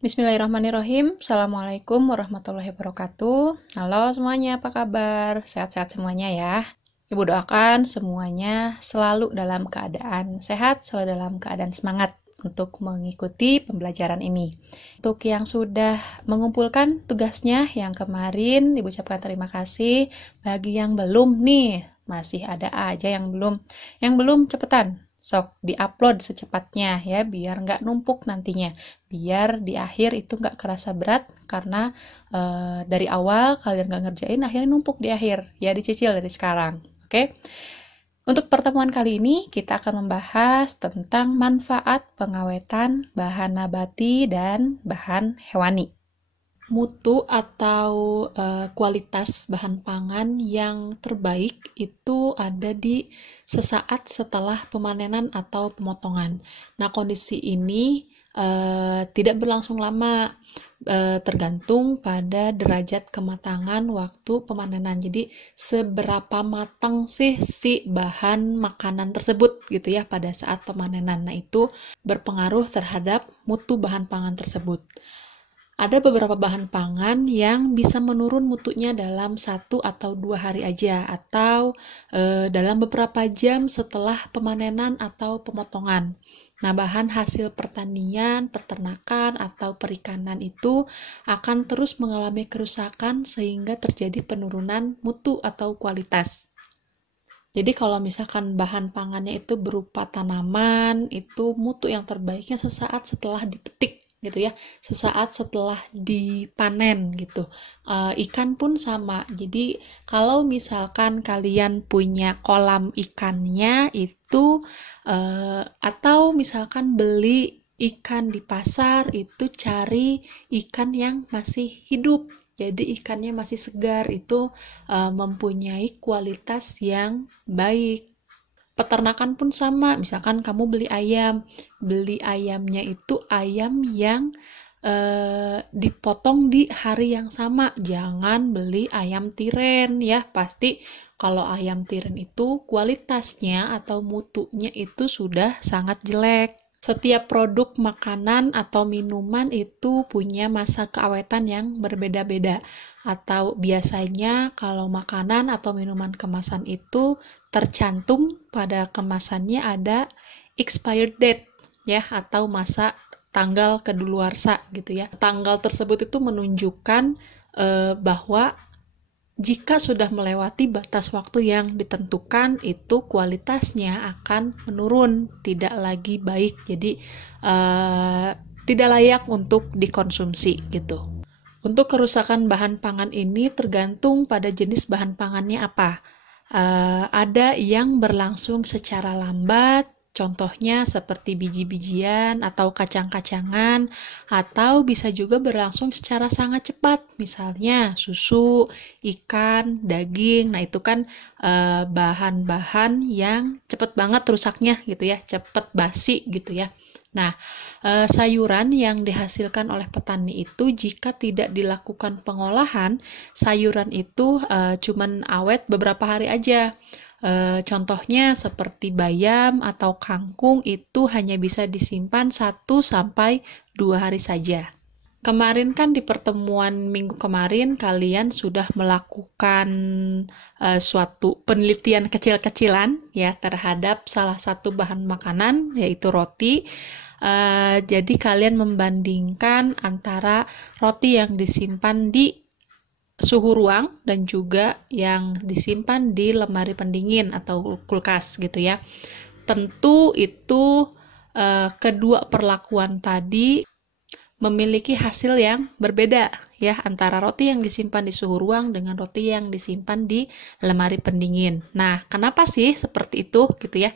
Bismillahirrahmanirrahim. Assalamualaikum warahmatullahi wabarakatuh. Halo semuanya, apa kabar? Sehat-sehat semuanya ya. Ibu doakan semuanya selalu dalam keadaan sehat, selalu dalam keadaan semangat untuk mengikuti pembelajaran ini. Untuk yang sudah mengumpulkan tugasnya yang kemarin, Ibu ucapkan terima kasih. Bagi yang belum nih, masih ada aja yang belum. Yang belum cepetan, sok di-upload secepatnya ya, biar nggak numpuk nantinya. Biar di akhir itu nggak kerasa berat, karena dari awal kalian nggak ngerjain, akhirnya numpuk di akhir. Ya dicicil dari sekarang. Oke? Untuk pertemuan kali ini, kita akan membahas tentang manfaat pengawetan bahan nabati dan bahan hewani. Mutu atau kualitas bahan pangan yang terbaik itu ada di sesaat setelah pemanenan atau pemotongan. Nah, kondisi ini tidak berlangsung lama, tergantung pada derajat kematangan waktu pemanenan. Jadi, seberapa matang sih si bahan makanan tersebut gitu ya pada saat pemanenan. Nah, itu berpengaruh terhadap mutu bahan pangan tersebut. Ada beberapa bahan pangan yang bisa menurun mutunya dalam 1 atau 2 hari aja, atau dalam beberapa jam setelah pemanenan atau pemotongan. Nah, bahan hasil pertanian, peternakan, atau perikanan itu akan terus mengalami kerusakan sehingga terjadi penurunan mutu atau kualitas. Jadi kalau misalkan bahan pangannya itu berupa tanaman, itu mutu yang terbaiknya sesaat setelah dipetik gitu ya, sesaat setelah dipanen gitu. Ikan pun sama. Jadi kalau misalkan kalian punya kolam ikannya itu atau misalkan beli ikan di pasar, itu cari ikan yang masih hidup. Jadi ikannya masih segar, itu mempunyai kualitas yang baik. Peternakan pun sama, misalkan kamu beli ayamnya itu ayam yang dipotong di hari yang sama, jangan beli ayam tiren ya, pasti kalau ayam tiren itu kualitasnya atau mutunya itu sudah sangat jelek. Setiap produk makanan atau minuman itu punya masa keawetan yang berbeda-beda. Atau biasanya kalau makanan atau minuman kemasan itu tercantum pada kemasannya ada expired date ya, atau masa tanggal kedaluarsa gitu ya. Tanggal tersebut itu menunjukkan bahwa jika sudah melewati batas waktu yang ditentukan, itu kualitasnya akan menurun, tidak lagi baik, jadi tidak layak untuk dikonsumsi gitu. Untuk kerusakan bahan pangan ini tergantung pada jenis bahan pangannya apa. Ada yang berlangsung secara lambat, contohnya seperti biji-bijian atau kacang-kacangan, atau bisa juga berlangsung secara sangat cepat, misalnya susu, ikan, daging. Nah, itu kan bahan-bahan yang cepat banget rusaknya gitu ya, cepat basi gitu ya. Nah, sayuran yang dihasilkan oleh petani itu jika tidak dilakukan pengolahan, sayuran itu cuman awet beberapa hari aja. Contohnya seperti bayam atau kangkung itu hanya bisa disimpan 1 sampai 2 hari saja. Kemarin kan di pertemuan minggu kemarin kalian sudah melakukan suatu penelitian kecil-kecilan ya terhadap salah satu bahan makanan yaitu roti. Jadi kalian membandingkan antara roti yang disimpan di suhu ruang dan juga yang disimpan di lemari pendingin atau kulkas gitu ya. Tentu itu kedua perlakuan tadi memiliki hasil yang berbeda ya, antara roti yang disimpan di suhu ruang dengan roti yang disimpan di lemari pendingin. Nah, kenapa sih seperti itu gitu ya?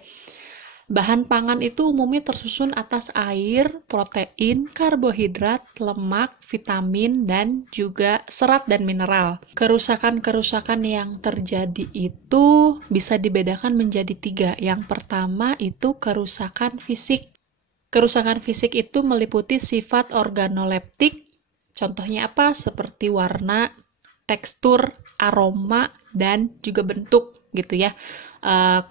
Bahan pangan itu umumnya tersusun atas air, protein, karbohidrat, lemak, vitamin, dan juga serat dan mineral. Kerusakan-kerusakan yang terjadi itu bisa dibedakan menjadi 3. Yang pertama itu kerusakan fisik. Kerusakan fisik itu meliputi sifat organoleptik, contohnya apa? Seperti warna, tekstur, aroma, dan juga bentuk gitu ya.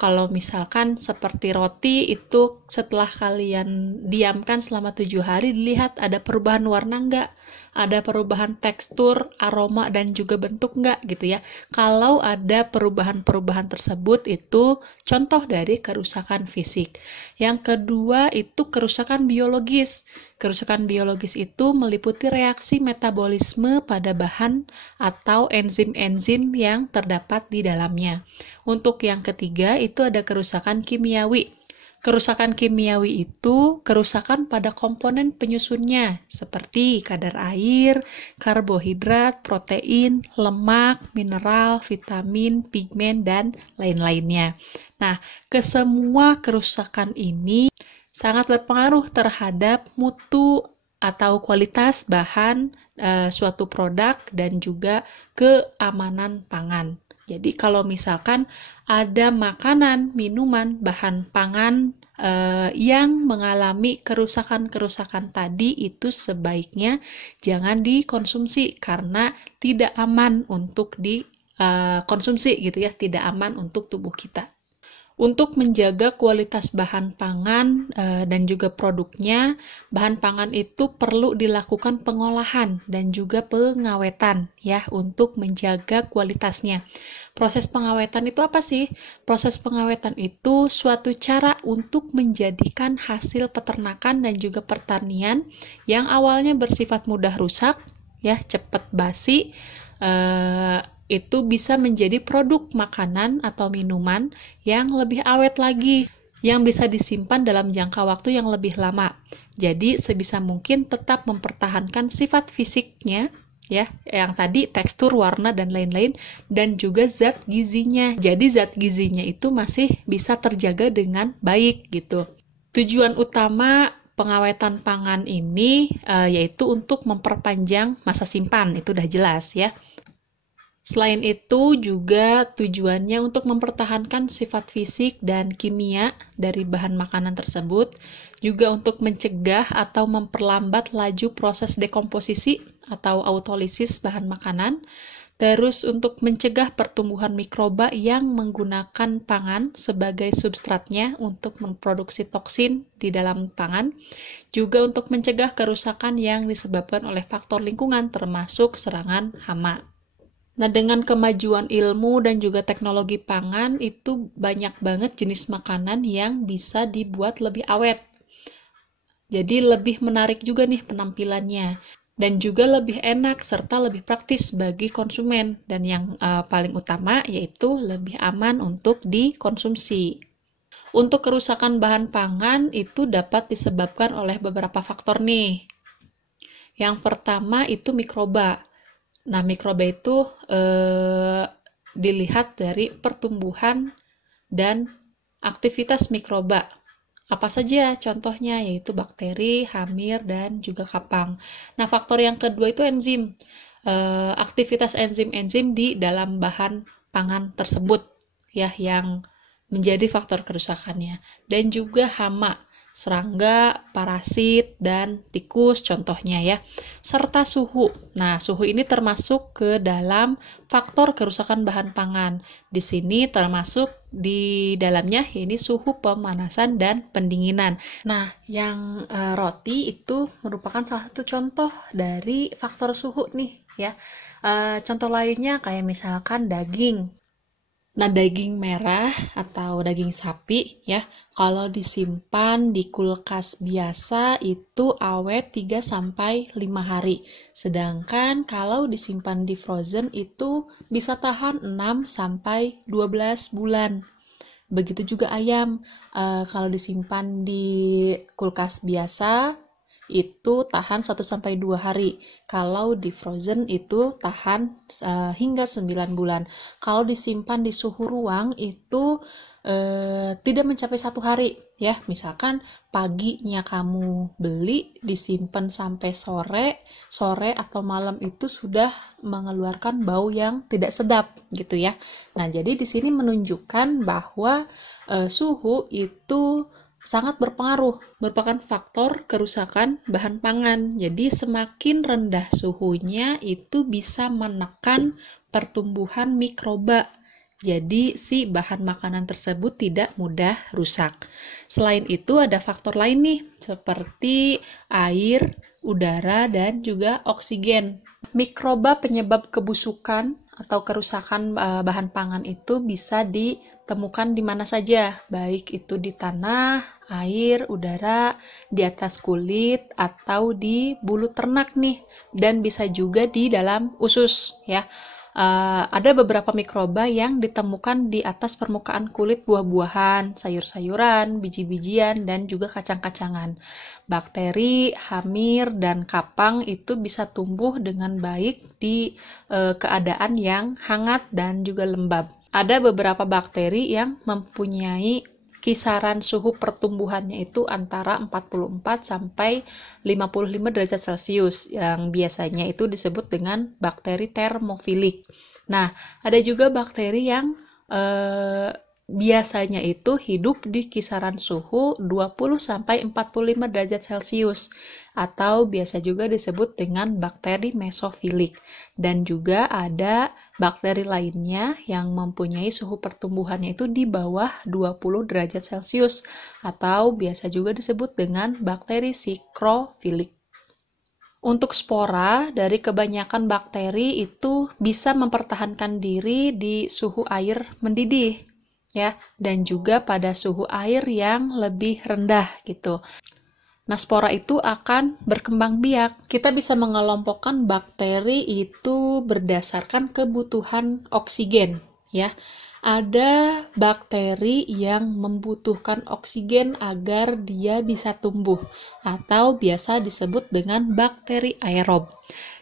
Kalau misalkan seperti roti itu setelah kalian diamkan selama 7 hari, dilihat ada perubahan warna nggak, ada perubahan tekstur, aroma, dan juga bentuk nggak gitu ya. Kalau ada perubahan-perubahan tersebut, itu contoh dari kerusakan fisik. Yang kedua itu kerusakan biologis. Kerusakan biologis itu meliputi reaksi metabolisme pada bahan atau enzim-enzim yang terdapat di dalamnya. Untuk yang ketiga itu ada kerusakan kimiawi. Kerusakan kimiawi itu kerusakan pada komponen penyusunnya, seperti kadar air, karbohidrat, protein, lemak, mineral, vitamin, pigmen, dan lain-lainnya. Nah, kesemua kerusakan ini sangat berpengaruh terhadap mutu atau kualitas bahan suatu produk dan juga keamanan pangan. Jadi kalau misalkan ada makanan, minuman, bahan pangan yang mengalami kerusakan-kerusakan tadi, itu sebaiknya jangan dikonsumsi karena tidak aman untuk dikonsumsi gitu ya, tidak aman untuk tubuh kita. Untuk menjaga kualitas bahan pangan dan juga produknya, bahan pangan itu perlu dilakukan pengolahan dan juga pengawetan ya untuk menjaga kualitasnya. Proses pengawetan itu apa sih? Proses pengawetan itu suatu cara untuk menjadikan hasil peternakan dan juga pertanian yang awalnya bersifat mudah rusak, ya cepat basi, itu bisa menjadi produk makanan atau minuman yang lebih awet lagi, yang bisa disimpan dalam jangka waktu yang lebih lama. Jadi sebisa mungkin tetap mempertahankan sifat fisiknya, ya, yang tadi tekstur, warna, dan lain-lain, dan juga zat gizinya. Jadi zat gizinya itu masih bisa terjaga dengan baik gitu. Tujuan utama pengawetan pangan ini yaitu untuk memperpanjang masa simpan, itu udah jelas ya. Selain itu juga tujuannya untuk mempertahankan sifat fisik dan kimia dari bahan makanan tersebut, juga untuk mencegah atau memperlambat laju proses dekomposisi atau autolisis bahan makanan, terus untuk mencegah pertumbuhan mikroba yang menggunakan pangan sebagai substratnya untuk memproduksi toksin di dalam pangan, juga untuk mencegah kerusakan yang disebabkan oleh faktor lingkungan termasuk serangan hama. Nah, dengan kemajuan ilmu dan juga teknologi pangan, itu banyak banget jenis makanan yang bisa dibuat lebih awet. Jadi lebih menarik juga nih penampilannya. Dan juga lebih enak serta lebih praktis bagi konsumen. Dan yang paling utama yaitu lebih aman untuk dikonsumsi. Untuk kerusakan bahan pangan itu dapat disebabkan oleh beberapa faktor nih. Yang pertama itu mikroba. Nah, mikroba itu dilihat dari pertumbuhan dan aktivitas mikroba. Apa saja contohnya? Yaitu bakteri, hamir, dan juga kapang. Nah, faktor yang kedua itu enzim. Aktivitas enzim-enzim di dalam bahan pangan tersebut, ya, yang menjadi faktor kerusakannya. Dan juga hama, serangga, parasit, dan tikus contohnya ya, serta suhu. Nah, suhu ini termasuk ke dalam faktor kerusakan bahan pangan. Di sini termasuk di dalamnya ini suhu pemanasan dan pendinginan. Nah, yang roti itu merupakan salah satu contoh dari faktor suhu nih ya. Contoh lainnya kayak misalkan daging. Nah, daging merah atau daging sapi ya, kalau disimpan di kulkas biasa itu awet 3-5 hari. Sedangkan kalau disimpan di frozen itu bisa tahan 6-12 bulan. Begitu juga ayam, kalau disimpan di kulkas biasa itu tahan 1-2 hari. Kalau di frozen itu tahan hingga 9 bulan. Kalau disimpan di suhu ruang itu tidak mencapai 1 hari ya. Misalkan paginya kamu beli, disimpan sampai sore atau malam itu sudah mengeluarkan bau yang tidak sedap gitu ya. Nah, jadi di sini menunjukkan bahwa suhu itu sangat berpengaruh, merupakan faktor kerusakan bahan pangan. Jadi semakin rendah suhunya itu bisa menekan pertumbuhan mikroba. Jadi si bahan makanan tersebut tidak mudah rusak. Selain itu ada faktor lain nih, seperti air, udara, dan juga oksigen. Mikroba penyebab kebusukan atau kerusakan bahan pangan itu bisa ditemukan di mana saja, baik itu di tanah, air, udara, di atas kulit, atau di bulu ternak nih, dan bisa juga di dalam usus ya. Ada beberapa mikroba yang ditemukan di atas permukaan kulit buah-buahan, sayur-sayuran, biji-bijian, dan juga kacang-kacangan. Bakteri, hamir, dan kapang itu bisa tumbuh dengan baik di keadaan yang hangat dan juga lembab. Ada beberapa bakteri yang mempunyai kisaran suhu pertumbuhannya itu antara 44 sampai 55 derajat Celcius yang biasanya itu disebut dengan bakteri termofilik. Nah, ada juga bakteri yang biasanya itu hidup di kisaran suhu 20 sampai 45 derajat Celcius atau biasa juga disebut dengan bakteri mesofilik. Dan juga ada bakteri lainnya yang mempunyai suhu pertumbuhannya itu di bawah 20 derajat Celcius atau biasa juga disebut dengan bakteri sikrofilik. Untuk spora dari kebanyakan bakteri itu bisa mempertahankan diri di suhu air mendidih ya, dan juga pada suhu air yang lebih rendah gitu. Nah, spora itu akan berkembang biak. Kita bisa mengelompokkan bakteri itu berdasarkan kebutuhan oksigen ya. Ada bakteri yang membutuhkan oksigen agar dia bisa tumbuh atau biasa disebut dengan bakteri aerob.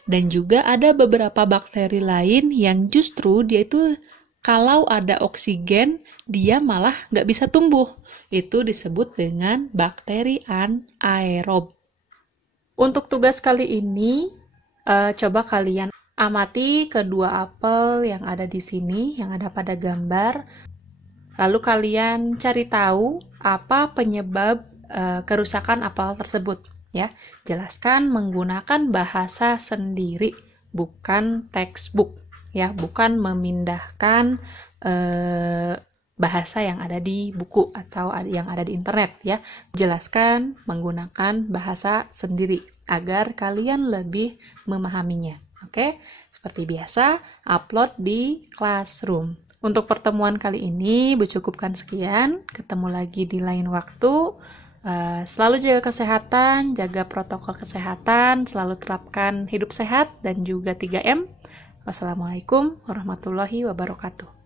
Dan juga ada beberapa bakteri lain yang justru dia itu kalau ada oksigen, dia malah nggak bisa tumbuh. Itu disebut dengan bakteri anaerob. Untuk tugas kali ini, coba kalian amati kedua apel yang ada di sini, yang ada pada gambar. Lalu kalian cari tahu apa penyebab kerusakan apel tersebut. Ya, jelaskan menggunakan bahasa sendiri, bukan textbook. Ya, bukan memindahkan bahasa yang ada di buku atau yang ada di internet ya. Jelaskan menggunakan bahasa sendiri agar kalian lebih memahaminya. Oke? Seperti biasa, upload di Classroom. Untuk pertemuan kali ini bercukupkan sekian. Ketemu lagi di lain waktu. Selalu jaga kesehatan, jaga protokol kesehatan, selalu terapkan hidup sehat dan juga 3M. Wassalamualaikum warahmatullahi wabarakatuh.